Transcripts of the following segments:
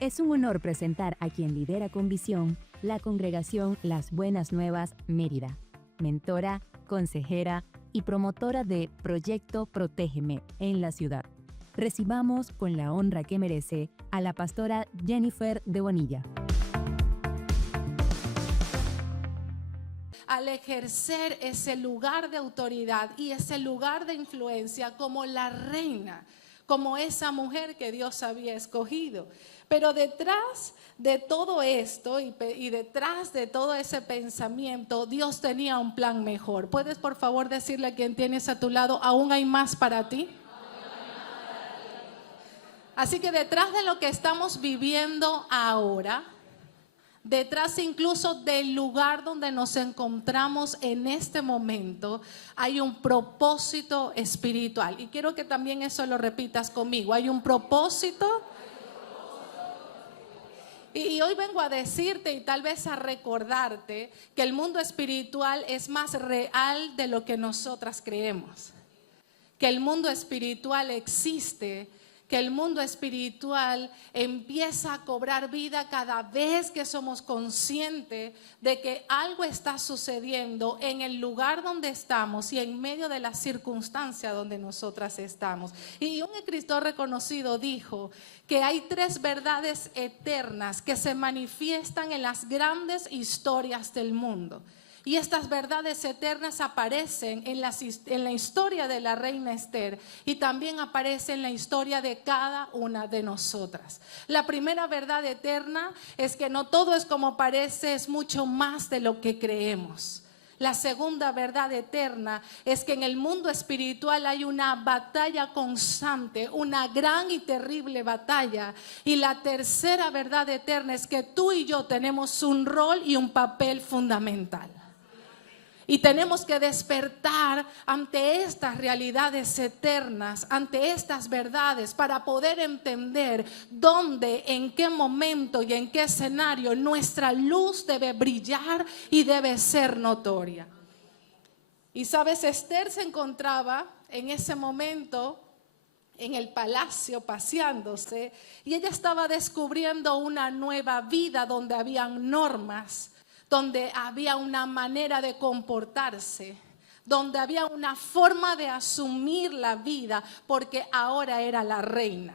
Es un honor presentar a quien lidera con visión la congregación Las Buenas Nuevas Mérida, mentora, consejera y promotora de Proyecto Protégeme en la ciudad. Recibamos con la honra que merece a la pastora Jennifer de Bonilla. Al ejercer ese lugar de autoridad y ese lugar de influencia como la reina, como esa mujer que Dios había escogido. Pero detrás de todo esto y detrás de todo ese pensamiento, Dios tenía un plan mejor. ¿Puedes por favor decirle a quien tienes a tu lado, aún hay más para ti? Así que detrás de lo que estamos viviendo ahora, detrás incluso del lugar donde nos encontramos en este momento, hay un propósito espiritual. Y quiero que también eso lo repitas conmigo. Hay un propósito. Y hoy vengo a decirte y tal vez a recordarte que el mundo espiritual es más real de lo que nosotras creemos. Que el mundo espiritual existe, que el mundo espiritual empieza a cobrar vida cada vez que somos conscientes de que algo está sucediendo en el lugar donde estamos y en medio de la circunstancia donde nosotras estamos. Y un escritor reconocido dijo que hay 3 verdades eternas que se manifiestan en las grandes historias del mundo. Y estas verdades eternas aparecen en la historia de la reina Esther y también aparece en la historia de cada una de nosotras. La primera verdad eterna es que no todo es como parece, es mucho más de lo que creemos. La segunda verdad eterna es que en el mundo espiritual hay una batalla constante, una gran y terrible batalla. Y la tercera verdad eterna es que tú y yo tenemos un rol y un papel fundamental. Y tenemos que despertar ante estas realidades eternas, ante estas verdades, para poder entender dónde, en qué momento y en qué escenario nuestra luz debe brillar y debe ser notoria. Y sabes, Esther se encontraba en ese momento en el palacio paseándose y ella estaba descubriendo una nueva vida donde habían normas, donde había una manera de comportarse, donde había una forma de asumir la vida, porque ahora era la reina.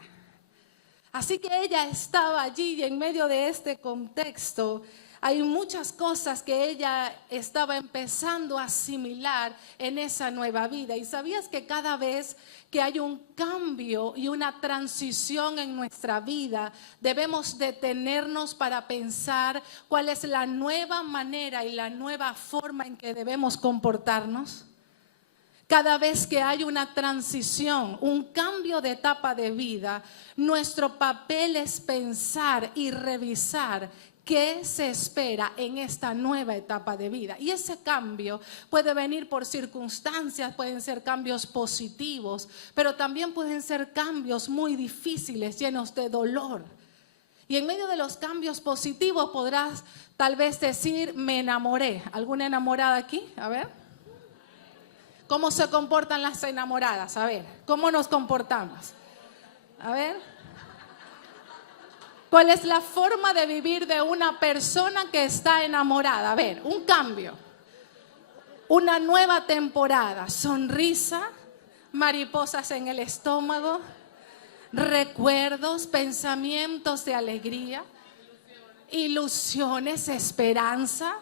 Así que ella estaba allí y en medio de este contexto hay muchas cosas que ella estaba empezando a asimilar en esa nueva vida. Y sabías que cada vez que hay un cambio y una transición en nuestra vida, debemos detenernos para pensar cuál es la nueva manera y la nueva forma en que debemos comportarnos. Cada vez que hay una transición, un cambio de etapa de vida, nuestro papel es pensar y revisar qué se espera en esta nueva etapa de vida. Y ese cambio puede venir por circunstancias, pueden ser cambios positivos, pero también pueden ser cambios muy difíciles, llenos de dolor. Y en medio de los cambios positivos podrás tal vez decir, me enamoré. ¿Alguna enamorada aquí? A ver. ¿Cómo se comportan las enamoradas? A ver, ¿cómo nos comportamos? A ver. ¿Cuál es la forma de vivir de una persona que está enamorada? A ver, un cambio, una nueva temporada, sonrisa, mariposas en el estómago, recuerdos, pensamientos de alegría, ilusiones, esperanza.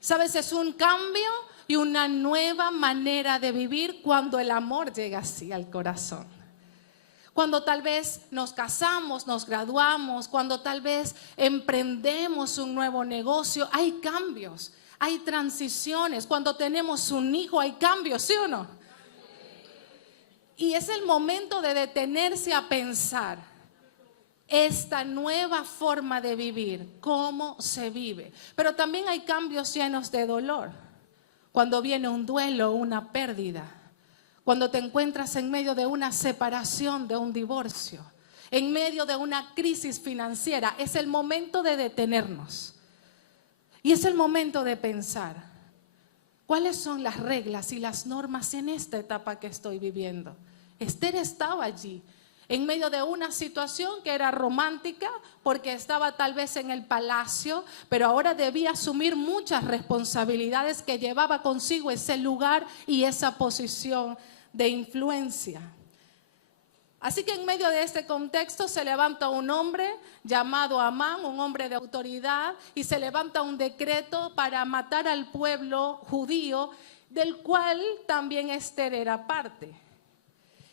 ¿Sabes? Es un cambio y una nueva manera de vivir cuando el amor llega así al corazón. Cuando tal vez nos casamos, nos graduamos, cuando tal vez emprendemos un nuevo negocio, hay cambios, hay transiciones. Cuando tenemos un hijo hay cambios, ¿sí o no? Y es el momento de detenerse a pensar esta nueva forma de vivir, cómo se vive. Pero también hay cambios llenos de dolor. Cuando viene un duelo, una pérdida. Cuando te encuentras en medio de una separación, de un divorcio, en medio de una crisis financiera, es el momento de detenernos. Y es el momento de pensar, ¿cuáles son las reglas y las normas en esta etapa que estoy viviendo? Esther estaba allí. en medio de una situación que era romántica, porque estaba tal vez en el palacio, pero ahora debía asumir muchas responsabilidades que llevaba consigo ese lugar y esa posición de influencia. Así que en medio de este contexto se levanta un hombre llamado Amán, un hombre de autoridad, y se levanta un decreto para matar al pueblo judío, del cual también Esther era parte.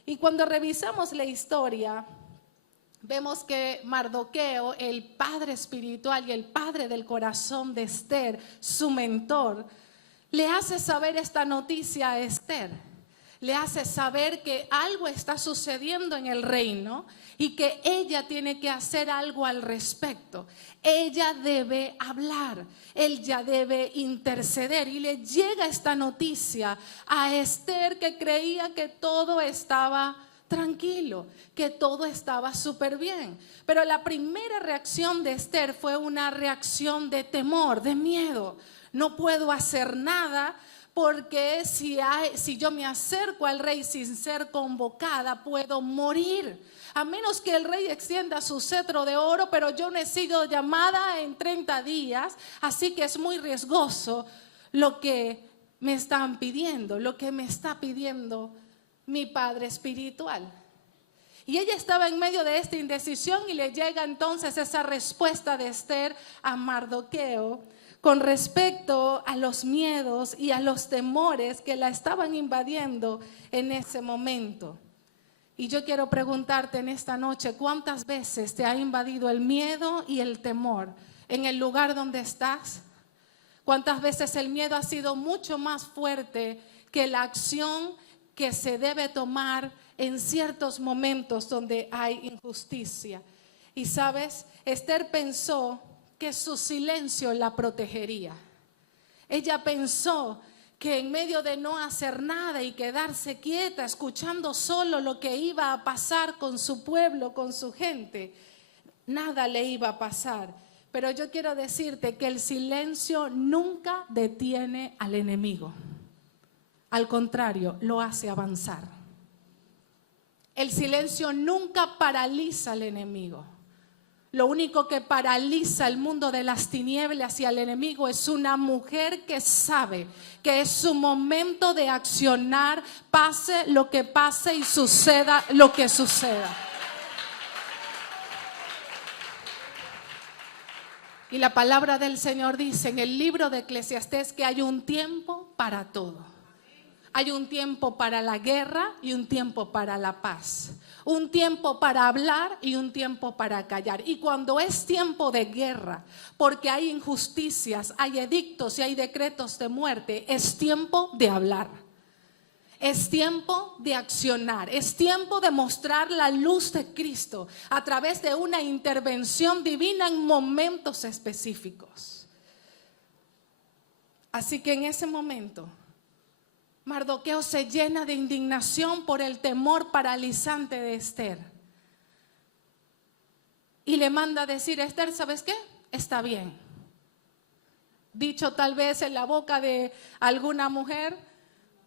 Y cuando revisamos la historia, vemos que Mardoqueo, el padre espiritual y el padre del corazón de Esther, su mentor, le hace saber esta noticia a Esther. Le hace saber que algo está sucediendo en el reino y que ella tiene que hacer algo al respecto. Ella debe hablar, ella debe interceder, y le llega esta noticia a Esther, que creía que todo estaba tranquilo, que todo estaba súper bien. Pero la primera reacción de Esther fue una reacción de temor, de miedo. No puedo hacer nada, porque si yo me acerco al rey sin ser convocada, puedo morir. A menos que el rey extienda su cetro de oro, pero yo no he sido llamada en 30 días, así que es muy riesgoso lo que me están pidiendo, lo que me está pidiendo mi padre espiritual. Y ella estaba en medio de esta indecisión, y le llega entonces esa respuesta de Esther a Mardoqueo con respecto a los miedos y a los temores que la estaban invadiendo en ese momento. Y yo quiero preguntarte en esta noche, ¿cuántas veces te ha invadido el miedo y el temor en el lugar donde estás? ¿Cuántas veces el miedo ha sido mucho más fuerte que la acción que se debe tomar en ciertos momentos donde hay injusticia? Y sabes, Esther pensó que su silencio la protegería. Ella pensó que en medio de no hacer nada y quedarse quieta, escuchando solo lo que iba a pasar con su pueblo, con su gente, nada le iba a pasar. Pero yo quiero decirte que el silencio nunca detiene al enemigo. Al contrario, lo hace avanzar. El silencio nunca paraliza al enemigo. Lo único que paraliza el mundo de las tinieblas y al enemigo es una mujer que sabe que es su momento de accionar, pase lo que pase y suceda lo que suceda. Y la palabra del Señor dice en el libro de Eclesiastés que hay un tiempo para todo. Hay un tiempo para la guerra y un tiempo para la paz. Un tiempo para hablar y un tiempo para callar. Y cuando es tiempo de guerra, porque hay injusticias, hay edictos y hay decretos de muerte, es tiempo de hablar. Es tiempo de accionar. Es tiempo de mostrar la luz de Cristo a través de una intervención divina en momentos específicos. Así que en ese momento, Mardoqueo se llena de indignación por el temor paralizante de Esther. Y le manda a decir a Esther, ¿sabes qué? Está bien. Dicho tal vez en la boca de alguna mujer,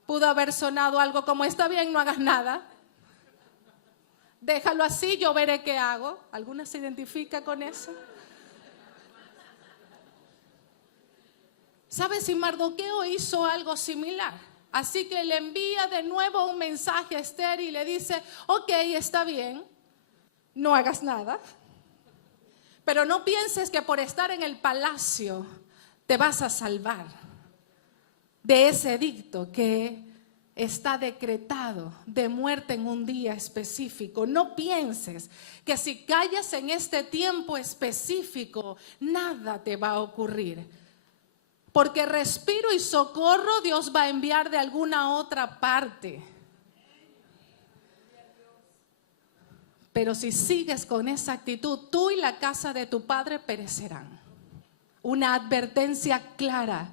pudo haber sonado algo como, está bien, no hagas nada. Déjalo así, yo veré qué hago. ¿Alguna se identifica con eso? ¿Sabes? Si Mardoqueo hizo algo similar. Así que le envía de nuevo un mensaje a Esther y le dice, ok, está bien, no hagas nada, pero no pienses que por estar en el palacio te vas a salvar de ese edicto que está decretado de muerte en un día específico. No pienses que si callas en este tiempo específico, nada te va a ocurrir. Porque respiro y socorro Dios va a enviar de alguna otra parte. Pero si sigues con esa actitud, tú y la casa de tu padre perecerán. Una advertencia clara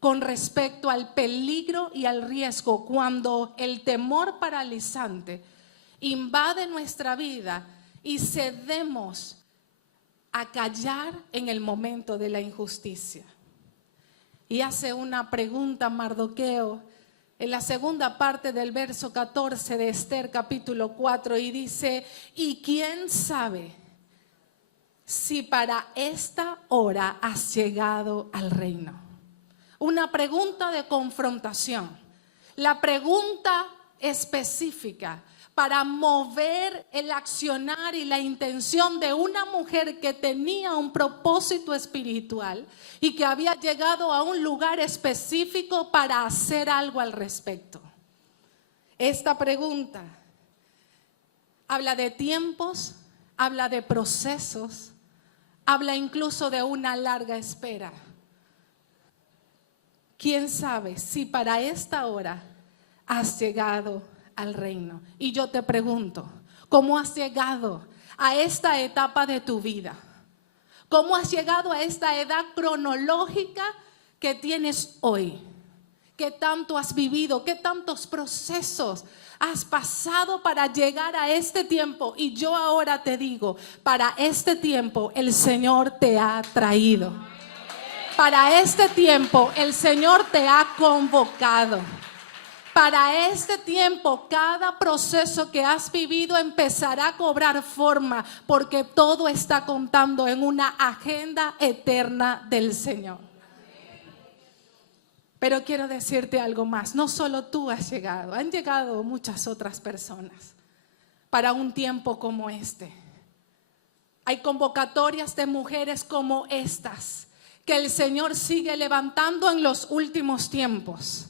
con respecto al peligro y al riesgo cuando el temor paralizante invade nuestra vida y cedemos a callar en el momento de la injusticia. Y hace una pregunta Mardoqueo en la segunda parte del verso 14 de Esther capítulo 4 y dice, y quién sabe si para esta hora has llegado al reino. Una pregunta de confrontación, la pregunta específica para mover el accionar y la intención de una mujer que tenía un propósito espiritual y que había llegado a un lugar específico para hacer algo al respecto. Esta pregunta habla de tiempos, habla de procesos, habla incluso de una larga espera. ¿Quién sabe si para esta hora has llegado al reino? Y yo te pregunto, ¿cómo has llegado a esta etapa de tu vida? ¿Cómo has llegado a esta edad cronológica que tienes hoy? ¿Qué tanto has vivido? ¿Qué tantos procesos has pasado para llegar a este tiempo? Y yo ahora te digo, para este tiempo el Señor te ha traído. Para este tiempo el Señor te ha convocado. Para este tiempo cada proceso que has vivido empezará a cobrar forma, porque todo está contando en una agenda eterna del Señor. Pero quiero decirte algo más, no solo tú has llegado, han llegado muchas otras personas para un tiempo como este. Hay convocatorias de mujeres como estas que el Señor sigue levantando en los últimos tiempos,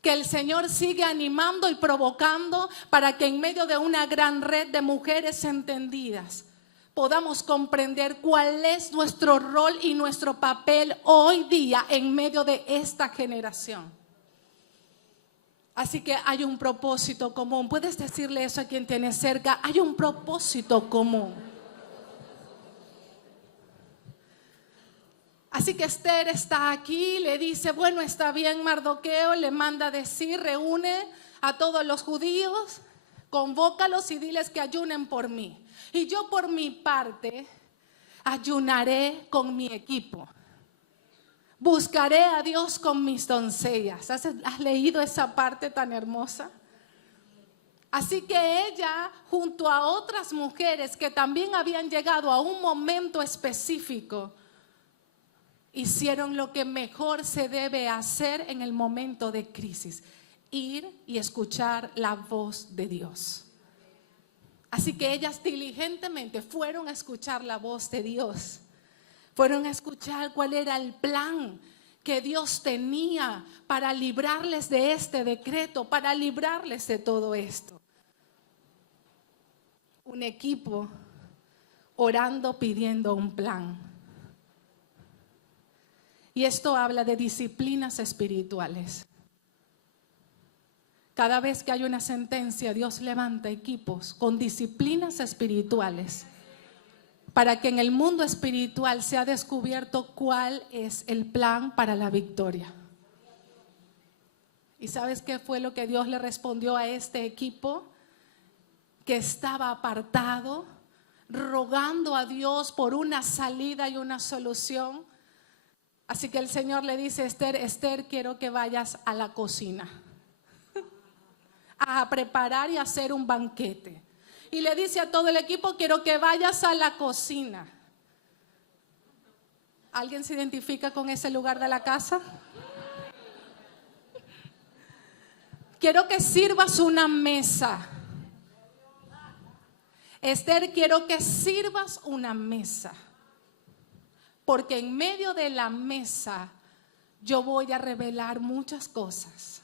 que el Señor sigue animando y provocando para que en medio de una gran red de mujeres entendidas podamos comprender cuál es nuestro rol y nuestro papel hoy día en medio de esta generación. Así que hay un propósito común. Puedes decirle eso a quien tienes cerca, hay un propósito común. Así que Esther está aquí, le dice, bueno, está bien, Mardoqueo, le manda decir, reúne a todos los judíos, convócalos y diles que ayunen por mí. Y yo por mi parte ayunaré con mi equipo. Buscaré a Dios con mis doncellas. ¿Has leído esa parte tan hermosa? Así que ella, junto a otras mujeres que también habían llegado a un momento específico, hicieron lo que mejor se debe hacer en el momento de crisis: ir y escuchar la voz de Dios. Así que ellas diligentemente fueron a escuchar la voz de Dios. Fueron a escuchar cuál era el plan que Dios tenía para librarles de este decreto, para librarles de todo esto. Un equipo orando, pidiendo un plan. Y esto habla de disciplinas espirituales. Cada vez que hay una sentencia, Dios levanta equipos con disciplinas espirituales para que en el mundo espiritual sea descubierto cuál es el plan para la victoria. ¿Y sabes qué fue lo que Dios le respondió a este equipo que estaba apartado, rogando a Dios por una salida y una solución? Así que el Señor le dice a Esther, Esther, quiero que vayas a la cocina a preparar y hacer un banquete. Y le dice a todo el equipo, quiero que vayas a la cocina. ¿Alguien se identifica con ese lugar de la casa? Quiero que sirvas una mesa. Esther, quiero que sirvas una mesa. Porque en medio de la mesa yo voy a revelar muchas cosas.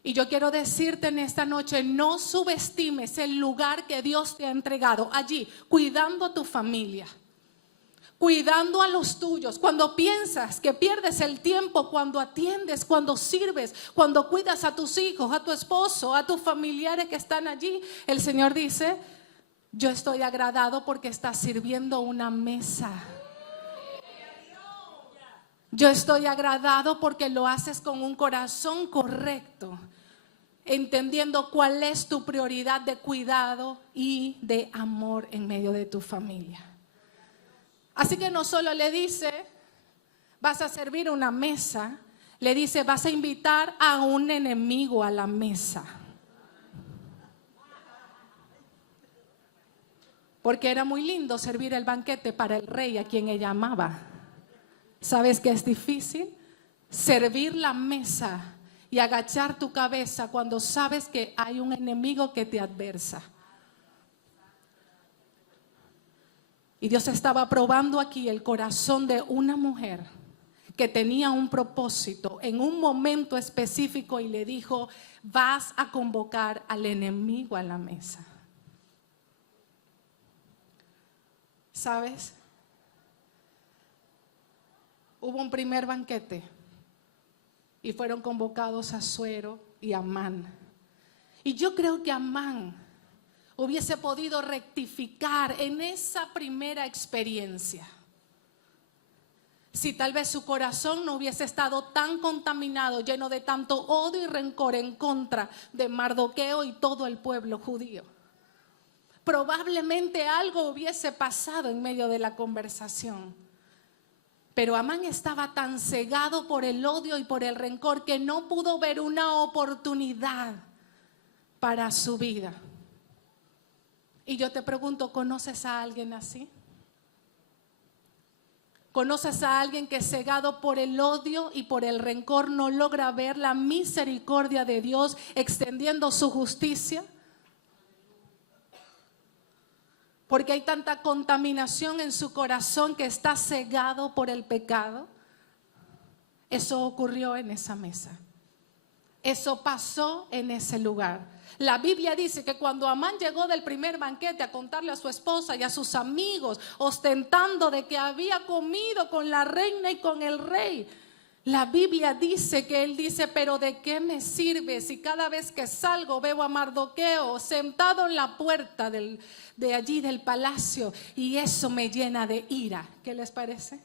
Y yo quiero decirte en esta noche, no subestimes el lugar que Dios te ha entregado allí, cuidando a tu familia, cuidando a los tuyos. Cuando piensas que pierdes el tiempo, cuando atiendes, cuando sirves, cuando cuidas a tus hijos, a tu esposo, a tus familiares que están allí, el Señor dice, yo estoy agradado porque estás sirviendo una mesa. Yo estoy agradado porque lo haces con un corazón correcto, entendiendo cuál es tu prioridad de cuidado y de amor en medio de tu familia. Así que no solo le dice, vas a servir una mesa, Le dice, vas a invitar a un enemigo a la mesa. Porque era muy lindo servir el banquete para el rey a quien ella amaba. ¿Sabes que es difícil? Servir la mesa y agachar tu cabeza cuando sabes que hay un enemigo que te adversa. Y Dios estaba probando aquí el corazón de una mujer que tenía un propósito en un momento específico y le dijo, vas a convocar al enemigo a la mesa. ¿Sabes? Hubo un primer banquete y fueron convocados Asuero y Amán. Y yo creo que Amán hubiese podido rectificar en esa primera experiencia si tal vez su corazón no hubiese estado tan contaminado, lleno de tanto odio y rencor en contra de Mardoqueo y todo el pueblo judío. Probablemente algo hubiese pasado en medio de la conversación. Pero Amán estaba tan cegado por el odio y por el rencor que no pudo ver una oportunidad para su vida. Y yo te pregunto, ¿conoces a alguien así? ¿Conoces a alguien que cegado por el odio y por el rencor no logra ver la misericordia de Dios extendiendo su justicia? Porque hay tanta contaminación en su corazón que está cegado por el pecado. Eso ocurrió en esa mesa. Eso pasó en ese lugar. La Biblia dice que cuando Amán llegó del primer banquete a contarle a su esposa y a sus amigos, ostentando de que había comido con la reina y con el rey, la Biblia dice que él dice, pero ¿de qué me sirve si cada vez que salgo veo a Mardoqueo sentado en la puerta de allí del palacio y eso me llena de ira? ¿Qué les parece?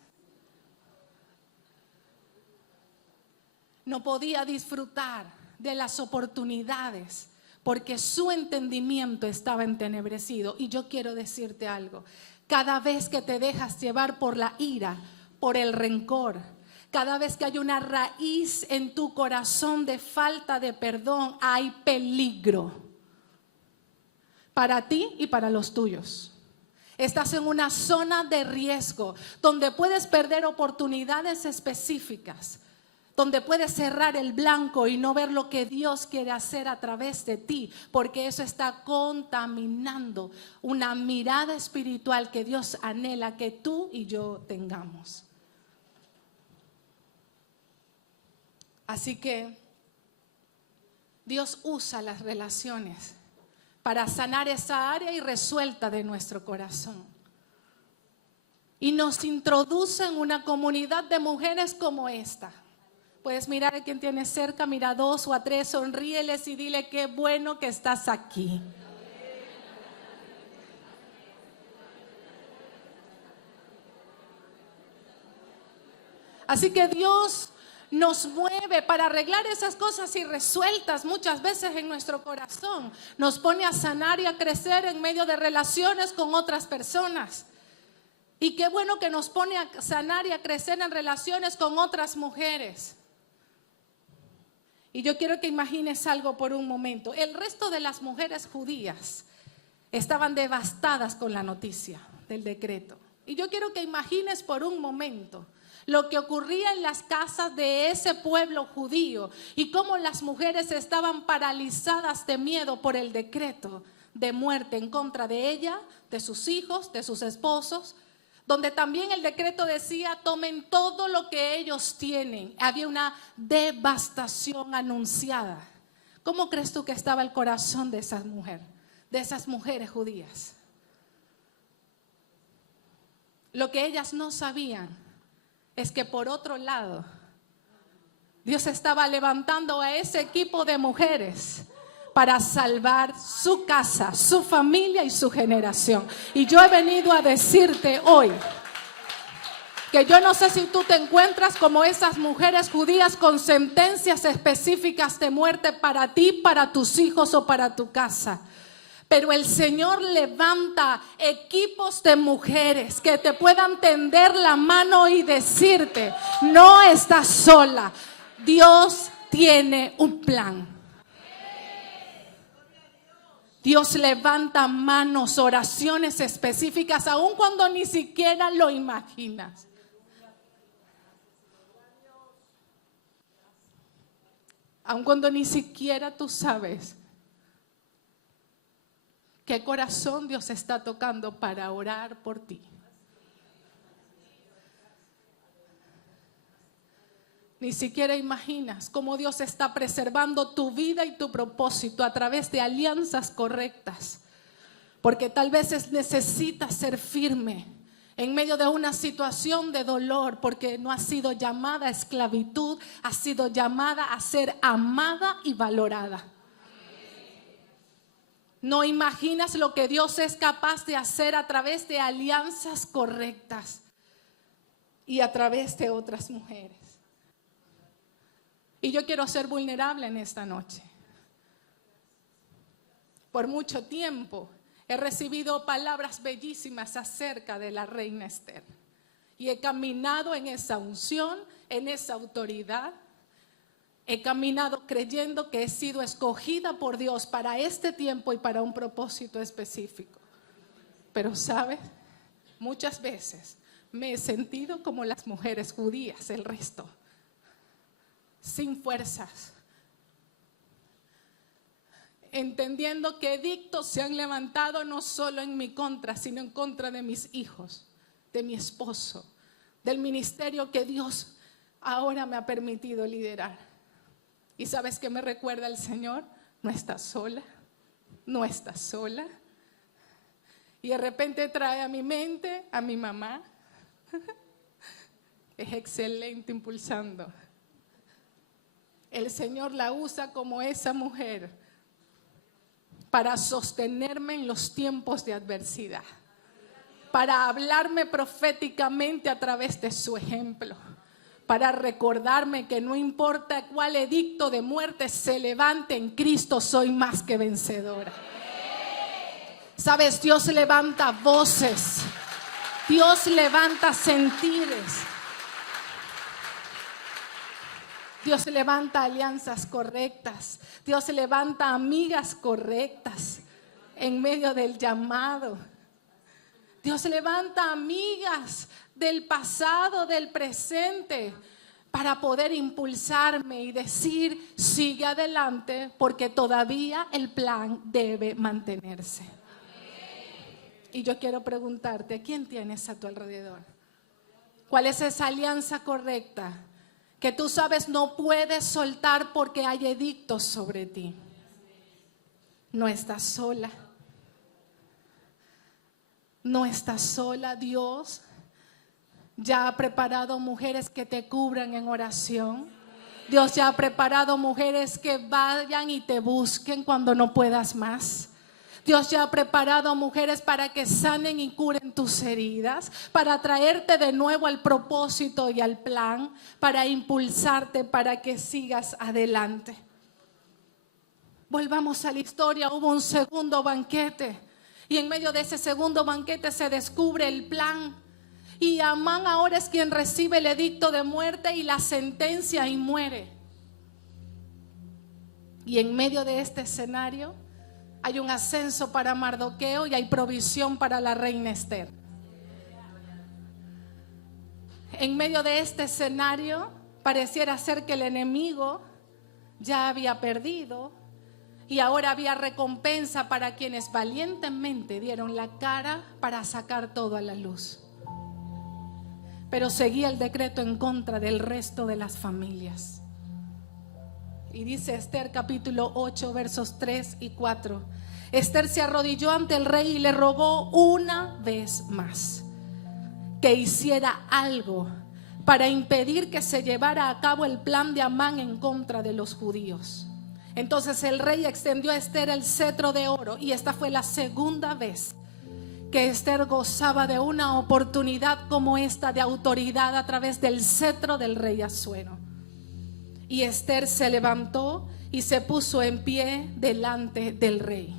No podía disfrutar de las oportunidades porque su entendimiento estaba entenebrecido. Y yo quiero decirte algo, cada vez que te dejas llevar por la ira, por el rencor, cada vez que hay una raíz en tu corazón de falta de perdón, hay peligro para ti y para los tuyos. Estás en una zona de riesgo donde puedes perder oportunidades específicas, donde puedes cerrar el blanco y no ver lo que Dios quiere hacer a través de ti, porque eso está contaminando una mirada espiritual que Dios anhela que tú y yo tengamos. Así que Dios usa las relaciones para sanar esa área irresuelta de nuestro corazón. Y nos introduce en una comunidad de mujeres como esta. Puedes mirar a quien tienes cerca, mira a 2 o a 3, sonríeles y dile qué bueno que estás aquí. Así que Dios nos mueve para arreglar esas cosas irresueltas muchas veces en nuestro corazón. Nos pone a sanar y a crecer en medio de relaciones con otras personas. Y qué bueno que nos pone a sanar y a crecer en relaciones con otras mujeres. Y yo quiero que imagines algo por un momento. El resto de las mujeres judías estaban devastadas con la noticia del decreto. Y yo quiero que imagines por un momento lo que ocurría en las casas de ese pueblo judío y cómo las mujeres estaban paralizadas de miedo por el decreto de muerte en contra de ella, de sus hijos, de sus esposos, donde también el decreto decía tomen todo lo que ellos tienen. Había una devastación anunciada. ¿Cómo crees tú que estaba el corazón de esas mujeres judías? Lo que ellas no sabían es que por otro lado Dios estaba levantando a ese equipo de mujeres para salvar su casa, su familia y su generación. Y yo he venido a decirte hoy que yo no sé si tú te encuentras como esas mujeres judías con sentencias específicas de muerte para ti, para tus hijos o para tu casa. Pero el Señor levanta equipos de mujeres que te puedan tender la mano y decirte, no estás sola. Dios tiene un plan. Dios levanta manos, oraciones específicas, aun cuando ni siquiera lo imaginas. Aun cuando ni siquiera tú sabes qué corazón Dios está tocando para orar por ti. Ni siquiera imaginas cómo Dios está preservando tu vida y tu propósito a través de alianzas correctas. Porque tal vez necesitas ser firme en medio de una situación de dolor, porque no has sido llamada a esclavitud, has sido llamada a ser amada y valorada. No imaginas lo que Dios es capaz de hacer a través de alianzas correctas y a través de otras mujeres. Y yo quiero ser vulnerable en esta noche. Por mucho tiempo he recibido palabras bellísimas acerca de la reina Esther. Y he caminado en esa unción, en esa autoridad. He caminado creyendo que he sido escogida por Dios para este tiempo y para un propósito específico. Pero ¿sabes? Muchas veces me he sentido como las mujeres judías, el resto. Sin fuerzas, entendiendo que edictos se han levantado no solo en mi contra, sino en contra de mis hijos, de mi esposo, del ministerio que Dios ahora me ha permitido liderar. ¿Y sabes qué me recuerda el Señor? No estás sola, no estás sola. Y de repente trae a mi mente a mi mamá. Es excelente impulsando. El Señor la usa como esa mujer para sostenerme en los tiempos de adversidad, para hablarme proféticamente a través de su ejemplo, para recordarme que no importa cuál edicto de muerte se levante en Cristo, soy más que vencedora. Sabes, Dios levanta voces, Dios levanta sentires. Dios levanta alianzas correctas. Dios levanta amigas correctas en medio del llamado. Dios levanta amigas del pasado, del presente, para poder impulsarme y decir, sigue adelante, porque todavía el plan debe mantenerse. Y yo quiero preguntarte, ¿quién tienes a tu alrededor? ¿Cuál es esa alianza correcta que tú sabes no puedes soltar porque hay edictos sobre ti? No estás sola. No estás sola. Dios ya ha preparado mujeres que te cubran en oración. Dios ya ha preparado mujeres que vayan y te busquen cuando no puedas más. Dios ya ha preparado mujeres para que sanen y curen tus heridas, para traerte de nuevo al propósito y al plan, para impulsarte para que sigas adelante. Volvamos a la historia. Hubo un segundo banquete y en medio de ese segundo banquete se descubre el plan. Y Amán ahora es quien recibe el edicto de muerte y la sentencia y muere. Y en medio de este escenario hay un ascenso para Mardoqueo y hay provisión para la reina Esther. En medio de este escenario pareciera ser que el enemigo ya había perdido y ahora había recompensa para quienes valientemente dieron la cara para sacar todo a la luz. Pero seguía el decreto en contra del resto de las familias. Y dice Esther capítulo 8 versos 3 y 4. Esther se arrodilló ante el rey y le rogó una vez más que hiciera algo para impedir que se llevara a cabo el plan de Amán en contra de los judíos. Entonces el rey extendió a Esther el cetro de oro y esta fue la segunda vez que Esther gozaba de una oportunidad como esta de autoridad a través del cetro del rey Asuero. Y Esther se levantó y se puso en pie delante del rey.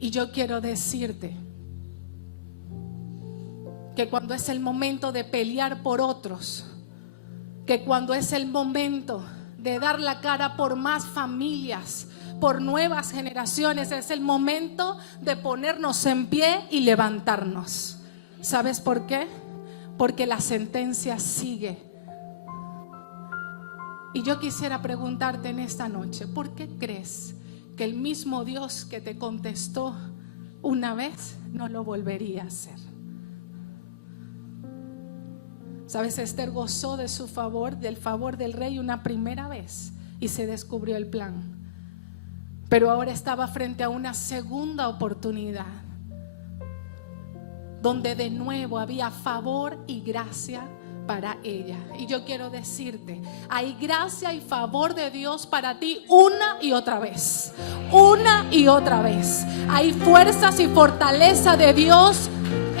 Y yo quiero decirte que cuando es el momento de pelear por otros, que cuando es el momento de dar la cara por más familias, por nuevas generaciones, es el momento de ponernos en pie y levantarnos. ¿Sabes por qué? Porque la sentencia sigue. Y yo quisiera preguntarte en esta noche, ¿por qué crees que el mismo Dios que te contestó una vez no lo volvería a hacer? ¿Sabes? Esther gozó de su favor, del favor del rey una primera vez y se descubrió el plan. Pero ahora estaba frente a una segunda oportunidad, donde de nuevo había favor y gracia para ella. Y yo quiero decirte, hay gracia y favor de Dios para ti una y otra vez. Una y otra vez. Hay fuerzas y fortaleza de Dios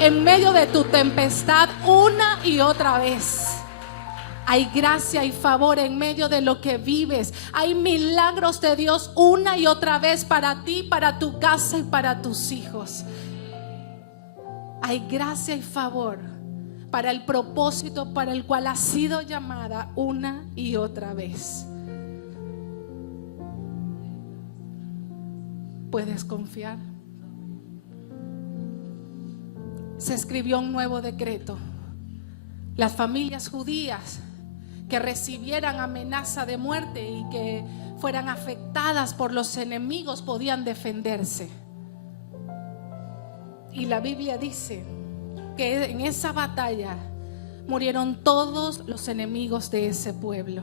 en medio de tu tempestad una y otra vez. Hay gracia y favor en medio de lo que vives. Hay milagros de Dios una y otra vez para ti, para tu casa y para tus hijos. Hay gracia y favor para el propósito para el cual has sido llamada una y otra vez. ¿Puedes confiar? Se escribió un nuevo decreto. Las familias judías que recibieran amenaza de muerte y que fueran afectadas por los enemigos podían defenderse. Y la Biblia dice que en esa batalla murieron todos los enemigos de ese pueblo.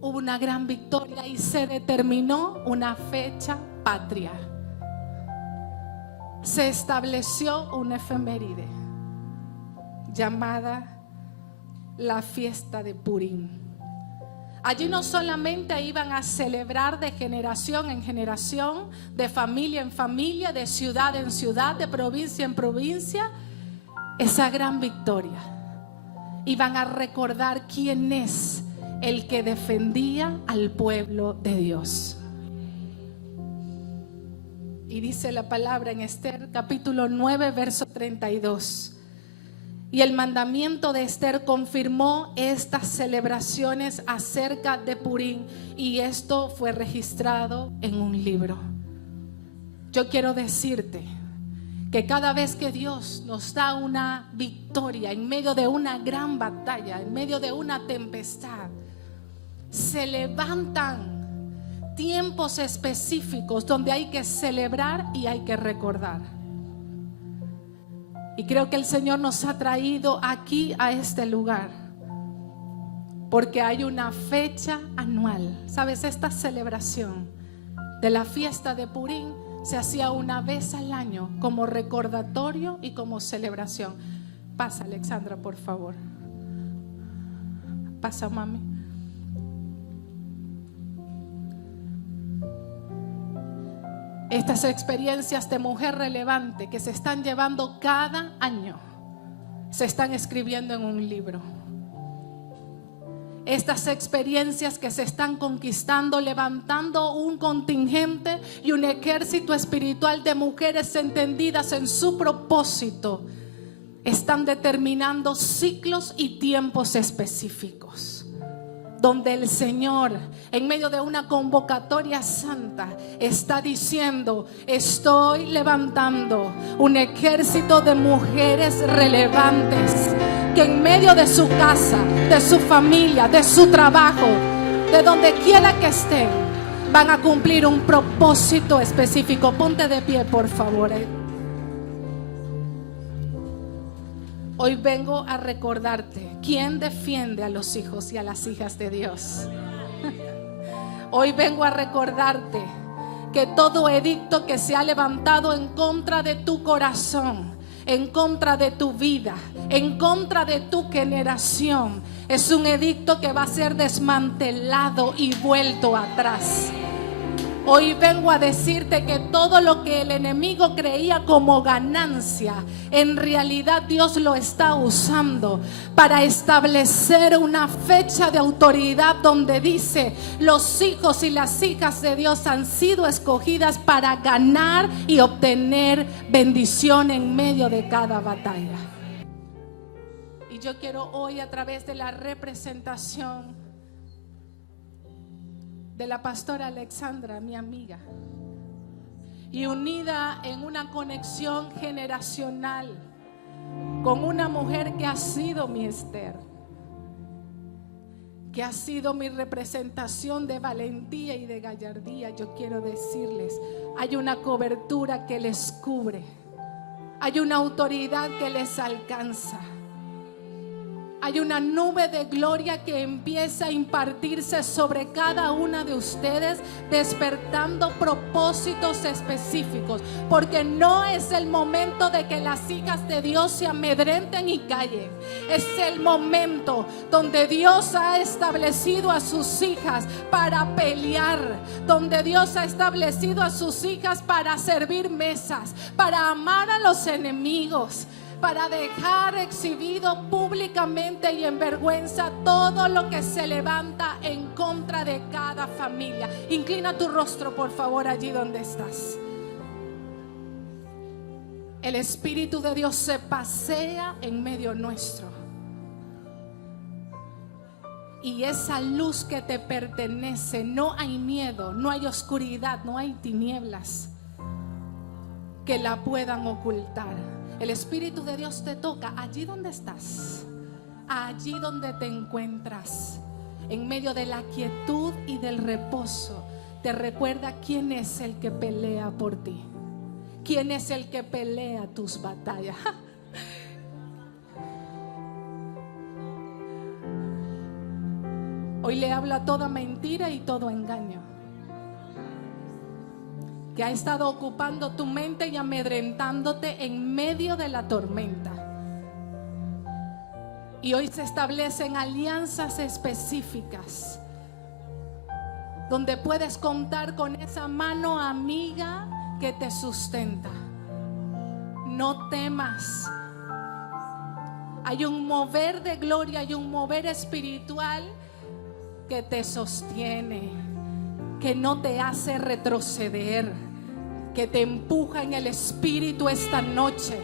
Hubo una gran victoria y se determinó una fecha patria. Se estableció una efeméride llamada la fiesta de Purim. Allí no solamente iban a celebrar de generación en generación, de familia en familia, de ciudad en ciudad, de provincia en provincia, esa gran victoria. Iban a recordar quién es el que defendía al pueblo de Dios. Y dice la palabra en Esther capítulo 9 verso 32. Y el mandamiento de Esther confirmó estas celebraciones acerca de Purim, y esto fue registrado en un libro. Yo quiero decirte que cada vez que Dios nos da una victoria en medio de una gran batalla, en medio de una tempestad, se levantan tiempos específicos donde hay que celebrar y hay que recordar. Y creo que el Señor nos ha traído aquí a este lugar porque hay una fecha anual. ¿Sabes? Esta celebración de la fiesta de Purim se hacía una vez al año como recordatorio y como celebración. Pasa, Alexandra, por favor. Pasa, mami. Estas experiencias de mujer relevante que se están llevando cada año se están escribiendo en un libro. Estas experiencias que se están conquistando, levantando un contingente y un ejército espiritual de mujeres entendidas en su propósito, están determinando ciclos y tiempos específicos, donde el Señor, en medio de una convocatoria santa, está diciendo: estoy levantando un ejército de mujeres relevantes que en medio de su casa, de su familia, de su trabajo, de donde quiera que estén, van a cumplir un propósito específico. Ponte de pie, por favor. Hoy vengo a recordarte quién defiende a los hijos y a las hijas de Dios. Hoy vengo a recordarte que todo edicto que se ha levantado en contra de tu corazón, en contra de tu vida, en contra de tu generación, es un edicto que va a ser desmantelado y vuelto atrás. Hoy vengo a decirte que todo lo que el enemigo creía como ganancia, en realidad Dios lo está usando para establecer una fecha de autoridad donde dice: los hijos y las hijas de Dios han sido escogidas para ganar y obtener bendición en medio de cada batalla. Y yo quiero hoy, a través de la representación de la pastora Alexandra, mi amiga, y unida en una conexión generacional con una mujer que ha sido mi Esther, que ha sido mi representación de valentía y de gallardía, yo quiero decirles, hay una cobertura que les cubre, hay una autoridad que les alcanza. Hay una nube de gloria que empieza a impartirse sobre cada una de ustedes, despertando propósitos específicos, porque no es el momento de que las hijas de Dios se amedrenten y callen. Es el momento donde Dios ha establecido a sus hijas para pelear, donde Dios ha establecido a sus hijas para servir mesas, para amar a los enemigos, para dejar exhibido públicamente y en vergüenza todo lo que se levanta en contra de cada familia. Inclina tu rostro, por favor, allí donde estás. El Espíritu de Dios se pasea en medio nuestro. Y esa luz que te pertenece, no hay miedo, no hay oscuridad, no hay tinieblas que la puedan ocultar. El Espíritu de Dios te toca allí donde estás, allí donde te encuentras, en medio de la quietud y del reposo. Te recuerda quién es el que pelea por ti, quién es el que pelea tus batallas. Hoy le hablo a toda mentira y todo engaño que ha estado ocupando tu mente y amedrentándote en medio de la tormenta. Y hoy se establecen alianzas específicas donde puedes contar con esa mano amiga que te sustenta. No temas. Hay un mover de gloria, hay un mover espiritual que te sostiene, que no te hace retroceder, que te empuja en el espíritu esta noche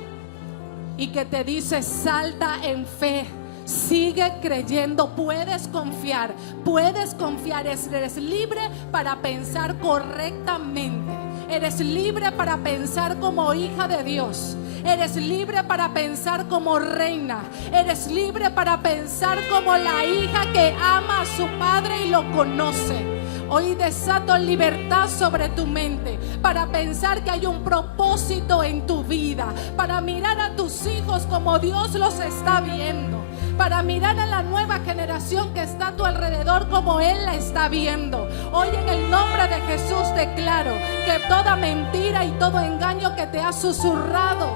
y que te dice: salta en fe, sigue creyendo, puedes confiar, eres libre para pensar correctamente. Eres libre para pensar como hija de Dios. Eres libre para pensar como reina. Eres libre para pensar como la hija que ama a su padre y lo conoce. Hoy desato libertad sobre tu mente para pensar que hay un propósito en tu vida, para mirar a tus hijos como Dios los está viendo, para mirar a la nueva generación que está a tu alrededor como Él la está viendo. Hoy, en el nombre de Jesús, declaro que toda mentira y todo engaño que te ha susurrado,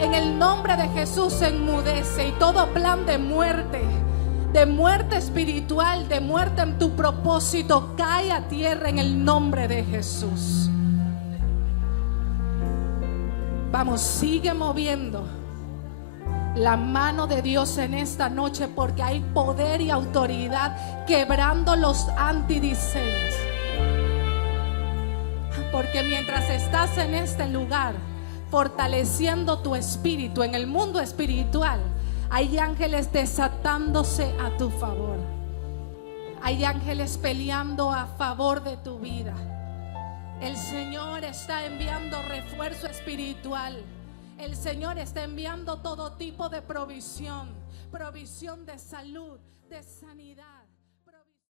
en el nombre de Jesús, se enmudece, y todo plan de muerte espiritual, de muerte en tu propósito, cae a tierra en el nombre de Jesús. Vamos, sigue moviendo la mano de Dios en esta noche, porque hay poder y autoridad quebrando los antidiseños. Porque mientras estás en este lugar fortaleciendo tu espíritu en el mundo espiritual, hay ángeles desatándose a tu favor. Hay ángeles peleando a favor de tu vida. El Señor está enviando refuerzo espiritual. El Señor está enviando todo tipo de provisión de salud, de sanidad.